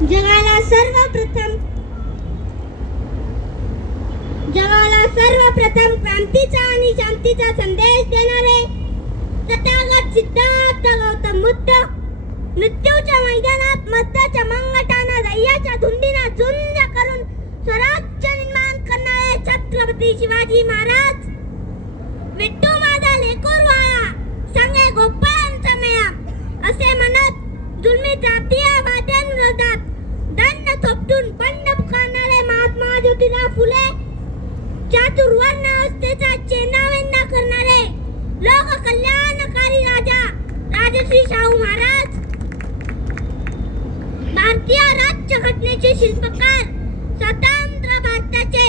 जगाला सर्वप्रथम क्रांतीचा आणि शांतीचा संदेश देणारे तथागत सिद्धार्थ गौतम बुद्ध मृत्यूच्या मैदानात मत्ताच्या मंगटानं दैयाच्या धुंडीना झुंज करून स्वराज्य निर्माण करणारे छत्रपती शिवाजी महाराज विठ्ठू माझा लेकूर वाया सांगे गोपाळांचा मेळा असे म्हणत जुलमी जातीय वाद्यांविरोधात दंड थोपटून बंड पुकारणारे महात्मा ज्योतिराव फुले चातुर्वर्ण अवस्थेचा चेंडामेंढा करणारे लोक कल्याणकारी राजा राजश्री शाहू महाराज भारतीय राज्यघटनेचे शिल्पकार स्वतंत्र भारताचे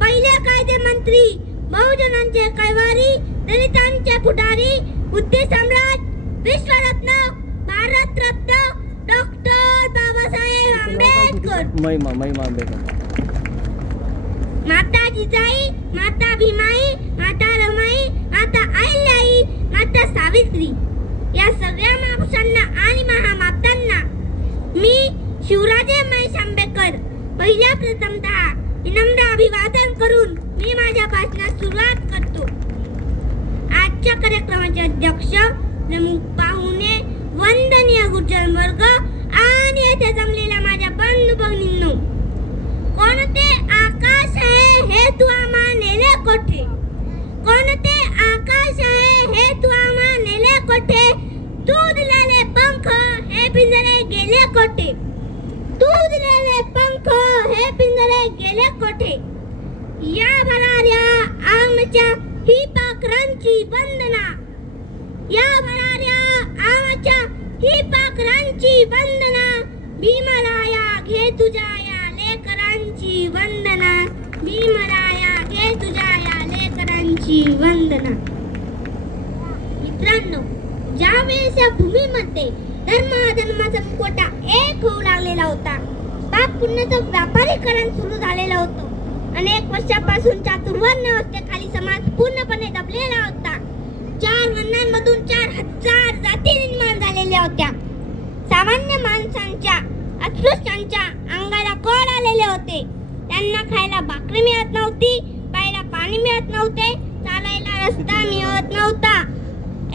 पहिले कायदेमंत्री बहुजनांचे कैवारी दलितांचे पुढारी बुद्धी सम्राट विश्वरत्न भारतरत्न डॉक्टर बाबासाहेब आंबेडकर महिमा आंबेडकर माता जिजाई माता भीमाई माता रमाई माता अहिल्याई माता सावित्री या सगळ्या महापुरुषांना आणि महामातांना मी शिवराजे महेश आंबेडकर पहिल्या प्रथमतः विनम्र अभिवादन करून मी माझ्या भाषणास सुरुवात करतो. आजच्या कार्यक्रमाचे अध्यक्ष प्रमुख पाहुणे वंदनीय गुरुजन वर्ग आणि येथे जमलेल्या माझ्या बंधू भगिनींनो, कोणते आकाश आहे हे तू आम्हा नेले कोठे, कोणते आकाश आहे हे तू आम्हा नेले कोठे, तू दिलेले पंख हे पिंजरे गेले कोठे, तू दिलेले पंख हे पिंजरे गेले कोठे. या भराऱ्या आमच्या ही पाखरांची वंदना, या भराऱ्या आमच्या ही पाखरांची वंदना, भीमराया घे तुझ्या या लेकरांची वंदना, भीमराया घे तुझ्या या लेकरांची वंदना. मित्रांनो, ज्यावेळेस या भूमीमध्ये धर्माचा मुखवटा एक होऊ लागलेला होता, पाप पुण्याचं व्यापारीकरण सुरू झालेलं होतं. अनेक वर्षापासून चातुर्वर्ण अवस्थेखाली समाज पूर्णपणे दबलेला होता. 4 वर्णांमधून 4000 जाती निर्माण झालेल्या होत्या. सामान्य माणसांच्या अस्पृश्यांच्या अंगाला कोड आलेले होते. त्यांना खायला भाकरी मिळत नव्हती, प्यायला पाणी मिळत नव्हते, चालायला रस्ता मिळत नव्हता.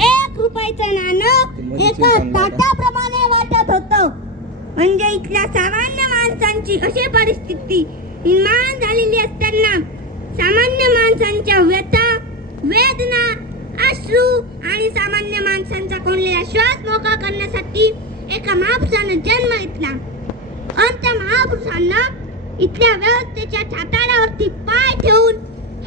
1 रुपयाचं नाणं एका ताटाप्रमाणे वाटत होतं. म्हणजे इथल्या सामान्य माणसांची अशी परिस्थिती निर्माण झालेली असताना सामान्य माणसांच्या व्यथा, वेदना, अश्रू आणि सामान्य माणसांचा कोंडलेला श्वास मोकळा करण्यासाठी एका महापुरुषानं जन्म घेतला. आणि त्या महापुरुषानं इथल्या व्यवस्थेच्या छाताडावरती पाय ठेवून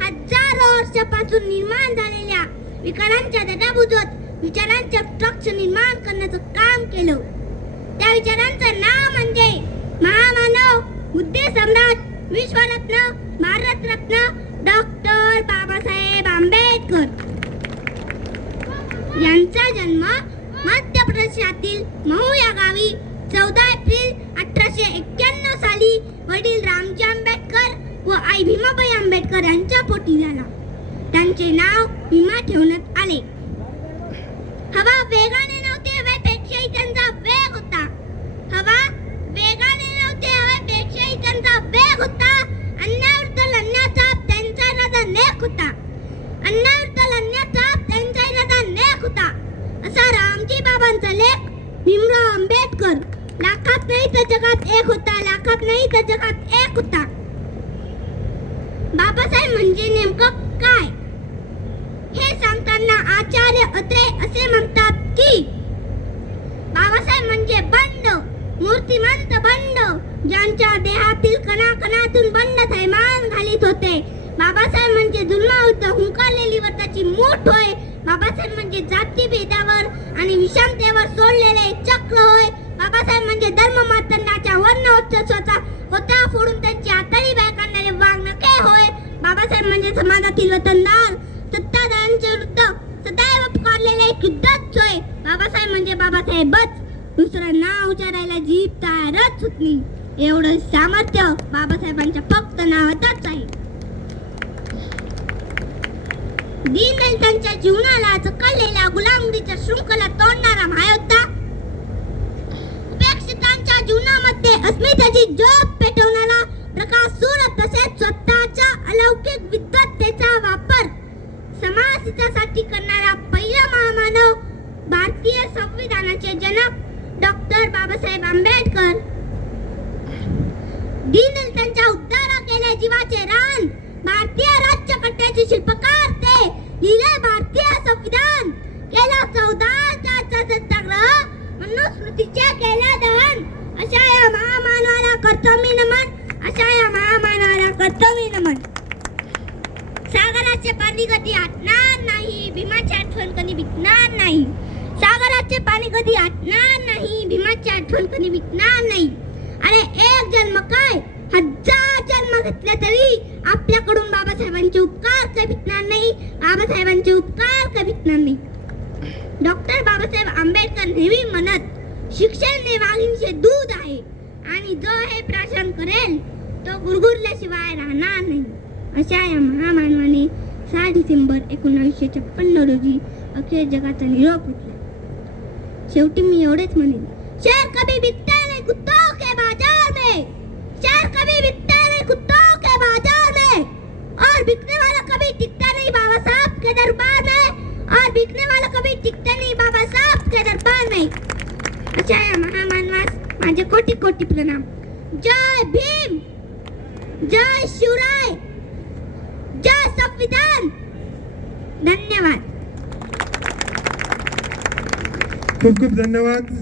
हजारो वर्षापासून निर्माण झालेल्या विकारांच्या दडा बुजवत विचारांचे स्ट्रक्चर निर्माण करण्याचं काम केलं. त्या विचारांचं नाव म्हणजे महामानव, बुद्धी सम्राट, विश्वरत्न, भारतरत्न डॉक्टर बाबासाहेब आंबेडकर. यांचा जन्म मध्य प्रदेशातील महू या गावी 14 एप्रिल 1891 साली वडील रामजी आंबेडकर व आई भीमाबाई आंबेडकर यांच्या पोटी झाला. त्यांचे नाव भीमा ठेवण्यात आले. हवा वेगाने नव्हती, हवेपेक्षाही त्यांचा वेग होता. हवा वेगाने नव्हती, हवेपेक्षाही त्यांचा वेग होता. अन्नाविरुद्ध लढण्याचा त्यांचा इरादा नेक होता. अन्नाविरुद्ध लढण्याचा त्यांचा इरादा नेक होता. असा रामजी बाबांचा लेख भीमराव आंबेडकर. लाखात नाही तर जगात एक होता, लाखात नाही तर जगात एक होता. बाबासाहेब म्हणजे नेमकं काय हे सांगताना आचार्य अत्रे असे म्हणतात की बाबासाहेब म्हणजे बंड, मूर्तिमंत बंड, ज्यांच्या देहातील कणाकणातून बंड थैमान घालीत होते. बाबासाहेब म्हणजे जुलमाविरुद्ध हुंकारलेली वर्ताची मूठ होय. बाबासाहेब म्हणजे जातीभेदावर आणि विषमतेवर सोडलेले चक्र होय. बाबासाहेब म्हणजे धर्ममातंडाच्या वर्णोत्सवाचा होता फोडून त्यांची हाताळी बाहेर काढणारे वाघनखे होय. बाबासाहेब म्हणजे समाजातील वतनदार सत्ताधाऱ्यांच्या विरुद्ध सदैव पुकारलेले एक युद्धच होय. बाबासाहेब म्हणजे बाबासाहेबच, दुसरं नाव उच्चारायला जीभ तयारच होत नाही. एवढं सामर्थ्य बाबासाहेबांच्या फक्त नावातच आहे. दीनदलितांच्या जीवनाला चकळलेल्या गुलामगिरीच्या शृंखला तोडणारा महायोद्धा, उपेक्षितांच्या जीवनामध्ये अस्मिता त्याची झोप पेटवणारा प्रकाशसूर्य तसेच स्वतःच्या अलौकिक विद्वत्तेचा वापर समाज हितासाठी करणारा पहिला महामानव भारतीय संविधानाचे जनक डॉक्टर बाबासाहेब आंबेडकर. दीनदलितांच्या उद्धारा केले जीवाचे रान, भारतीय राज्यघटनेचे शिल्पकार ते, लिहिले भारतीय संविधान, केला 14 सत्याग्रह, मनुस्मृतीचे केले दहन. अशा या महामानवाला करतो मी नमन, अशा या महामानवाला करतो मी नमन. सागराचे पाणी कधी आटणार नाही, भीमाची आठवण कधी विकणार नाही. सागराचे पाणी कधी आटणार नाही, भीमाची आठवण कधी विकणार नाही. अरे एक जन्म काय, 1000 जन्म घेतले तरी आपल्याकडून बाबासाहेबांचे उपकार काही विकणार नाही, बाबासाहेबांचे उपकार काही विकणार नाही. डॉक्टर बाबासाहेब आंबेडकर नेहमी म्हणत, शिक्षण हे वाघिणीचे दूध आहे आणि जो हे प्राशन करेल तो गुरगुरल्याशिवाय राहणार नाही. अशा या महामानवाने 6 डिसेंबर 1956 रोजी अखेर जगाचा निरोप घेतला. शेवटी मी एवढेच म्हणेन, शेर कभी बिकता नहीं कुत्तों के बाजार में, शेर कभी बिकता नहीं कुत्तों के बाजार में, और बिकने वाला कभी टिकता नहीं बाबा साहब के दरबार में, और बिकने वाला कभी टिकता नहीं बाबा साहब के दरबार में. अशा या महामानवास माझे कोटी कोटी प्रणाम. जय भीम, जय शिवराय, जय संविधान. धन्यवाद. खूप खूप धन्यवाद.